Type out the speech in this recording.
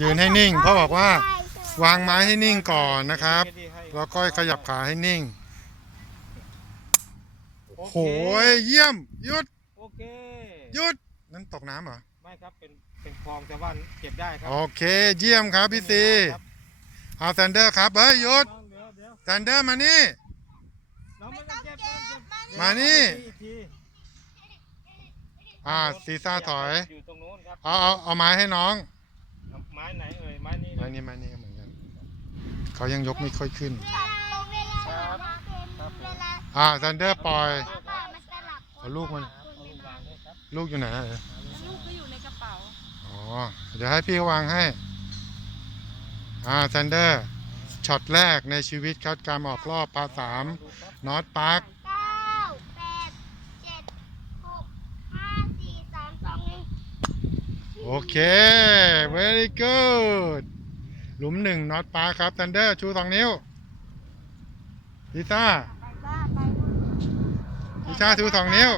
ยืนให้นิ่งพ่อบอกว่าใช่ใช่วางไม้ให้นิ่งก่อนนะครับให้ให้แล้วก็ขยับขาให้นิ่งโอเคโหยเยี่ยมหยุดโอเคหยุดนั่นตกน้ำเหรอไม่ครับเป็นเป็นคลองแต่ว่าเก็บได้ครัโอเค เยี่ยมครับพี่ซีเอาแซนเดอร์ครับเฮ้ยหยุดเดี๋ยวเดี๋ยวแซนเดอร์มานี่เราไม่ต้องเก็บไม่ต้องเก็บมานี่อีกทีอ่าซีซ่าถอยอยู่ตรงโน้นครับเอาเอาเอาไม้ให้น้องเอา ไม้ไหนเอ่ยไม้นี้ไม้นี้ไม้นี้ก็เหมือนกันเขายังยกไม่ค่อยขึ้นเวลาเวลาเราเป็นเวลาอ่าแซนเดอร์ปล่อยป้าป้ามันสลับเอาลูกมันเอาลูกวางด้วยครับลูกอยู่ไหนอะลูกก็อยู่ในกระเป๋าอ๋อเดี๋ยวให้พี่เขาวางให้ อ่าแซนเดอร์ช็อตแรกในชีวิตครับการออกรอบปาสามดูครับนอตปาร์ค เก้าแปดเจ็ดหกห้าสี่สามสองหนึ่ง โอเค very good หลุมหนึ่งน็อตปาร์คครับแซนเดอร์ชูสองนิ้วพิซ่าไปบ้าไปนู่นพิซ่าชูสองนิ้ว